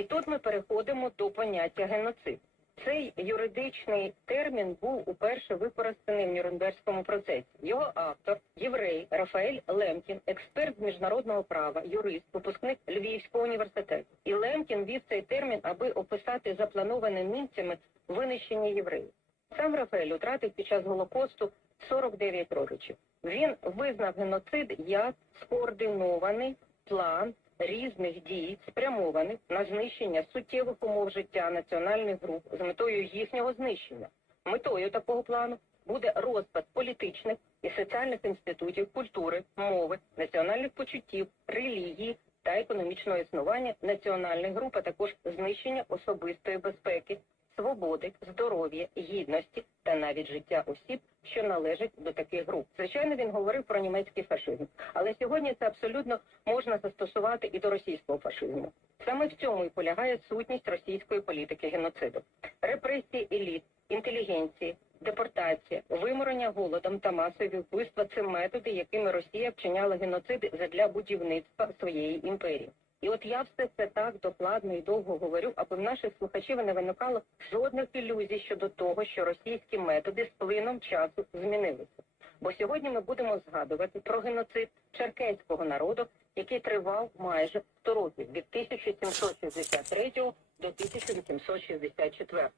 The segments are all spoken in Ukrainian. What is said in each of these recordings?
І тут ми переходимо до поняття геноцид. Цей юридичний термін був уперше використаний в Нюрнберзькому процесі. Його автор, єврей Рафаель Лемкін, експерт з міжнародного права, юрист, випускник Львівського університету. І Лемкін вів цей термін, аби описати заплановане німцями винищення євреїв. Сам Рафаель втратив під час Голокосту 49 родичів. Він визнав геноцид як скоординований план різних дій, спрямованих на знищення суттєвих умов життя національних груп з метою їхнього знищення. Метою такого плану буде розпад політичних і соціальних інститутів, культури, мови, національних почуттів, релігії та економічного існування національних груп, а також знищення особистої безпеки, свободи, здоров'я, гідності та навіть життя осіб, що належать до таких груп. Звичайно, він говорив про німецький фашизм, але сьогодні це абсолютно можна застосувати і до російського фашизму. Саме в цьому і полягає сутність російської політики геноциду. Репресії еліт, інтелігенції, депортація, виморення голодом та масові вбивства це методи, якими Росія вчиняла геноциди задля будівництва своєї імперії. І от я все це так докладно і довго говорю, аби в наших слухачів не виникало жодних ілюзій щодо того, що російські методи з плином часу змінилися. Бо сьогодні ми будемо згадувати про геноцид черкеського народу, який тривав майже 100 років від 1763 до 1864.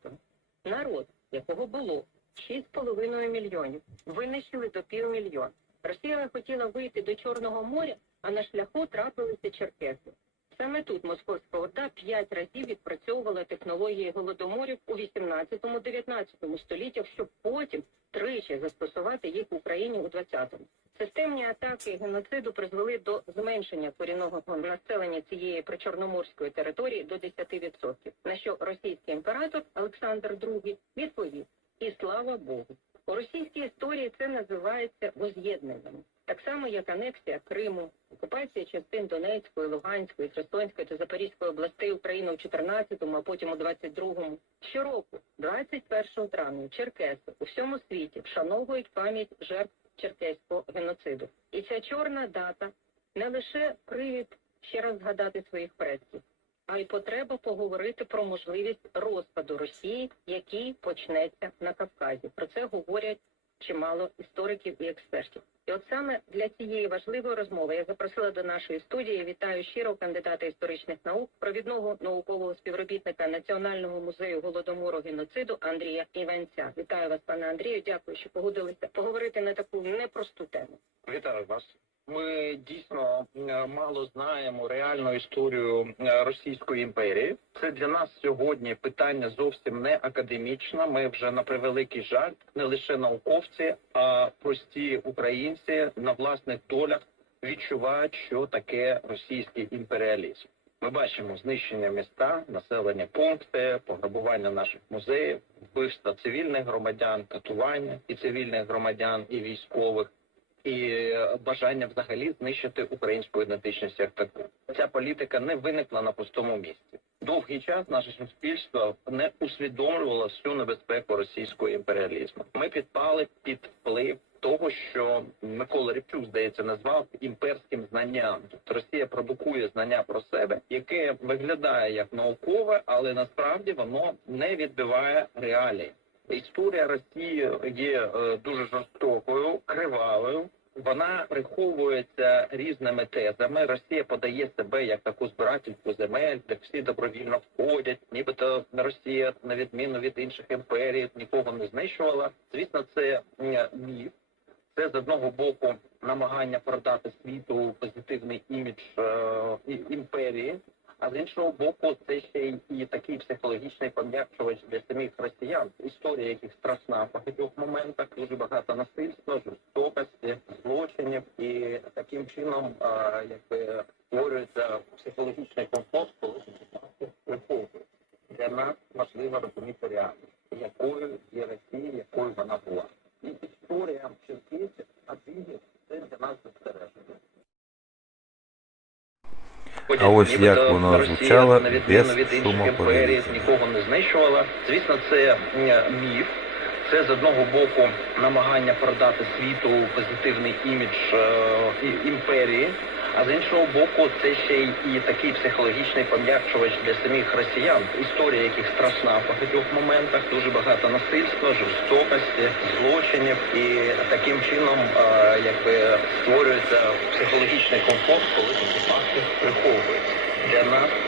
Народ, якого було 6,5 мільйонів, винищили до півмільйона. Росія хотіла вийти до Чорного моря, а на шляху трапилися черкеси. Саме тут Московська Орда п'ять разів відпрацьовувала технології голодоморів у 18-19 століттях, щоб потім тричі застосувати їх в Україні у 20-му. Системні атаки геноциду призвели до зменшення корінного населення цієї причорноморської території до 10%, на що російський імператор Олександр II відповів і слава Богу. У російській історії це називається воз'єднанням. Так само, як анексія Криму, окупація частин Донецької, Луганської, Херсонської та Запорізької областей України у 14-му, а потім у 22-му. Щороку, 21 травня, черкеси у всьому світі вшановують пам'ять жертв черкеського геноциду. І ця чорна дата не лише привід ще раз згадати своїх предків, а й потреба поговорити про можливість розпаду Росії, який почнеться на Кавказі. Про це говорять чимало істориків і експертів. І от саме для цієї важливої розмови я запросила до нашої студії. Вітаю щиро кандидата історичних наук, провідного наукового співробітника Національного музею голодомору геноциду Андрія Іванця. Вітаю вас, пане Андрію. Дякую, що погодилися поговорити на таку непросту тему. Вітаю вас. Ми дійсно мало знаємо реальну історію е, Російської імперії. Це для нас сьогодні питання зовсім не академічне. Ми вже на превеликий жаль, не лише науковці, а прості українці на власних долях відчувають, що таке російський імперіалізм. Ми бачимо знищення міста, населення пункти, пограбування наших музеїв, вбивства цивільних громадян, катування і цивільних громадян, і військових і е, бажання взагалі знищити українську ідентичність як таку. Ця політика не виникла на пустому місці. Довгий час наше суспільство не усвідомлювало всю небезпеку російського імперіалізму. Ми підпали під вплив того, що Микола Рябчук, здається, назвав імперським знанням. Тобто Росія продукує знання про себе, яке виглядає як наукове, але насправді воно не відбиває реалії. Історія Росії є е, дуже жорстокою, кривавою. Вона приховується різними тезами. Росія подає себе як таку збирательську земель, де всі добровільно входять. Нібито Росія, на відміну від інших імперій, нікого не знищувала. Звісно, це міф. Це з одного боку намагання продати світу позитивний імідж е, імперії, а з іншого боку, це ще і такий психологічний пом'якшувач для самих росіян. Історія яких страшна в багатьох моментах, дуже багато насильства, жорстокості, злочинів, і таким чином а, якби створюється психологічний комфорт, коли приховує. Для нас важливо розуміти реальність, якою є Росія, якою вона була. І історія черкесів, Адигів, це для нас застереження. А ось як воно звучало без шумоповереження. нікого не знищувала. Звісно, це міф. Це з одного боку намагання продати світу позитивний імідж е, імперії, А з іншого боку, це ще й і такий психологічний пом'якшувач для самих росіян, історія яких страшна в багатьох моментах, дуже багато насильства, жорстокості, злочинів, і таким чином е, якби створюється психологічний комфорт, коли такі факти.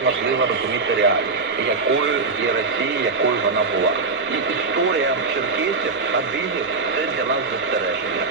Для важливо розуміти реальність, якою є Росія, якою вона була. І історія черкесів, адигів – це для нас застереження.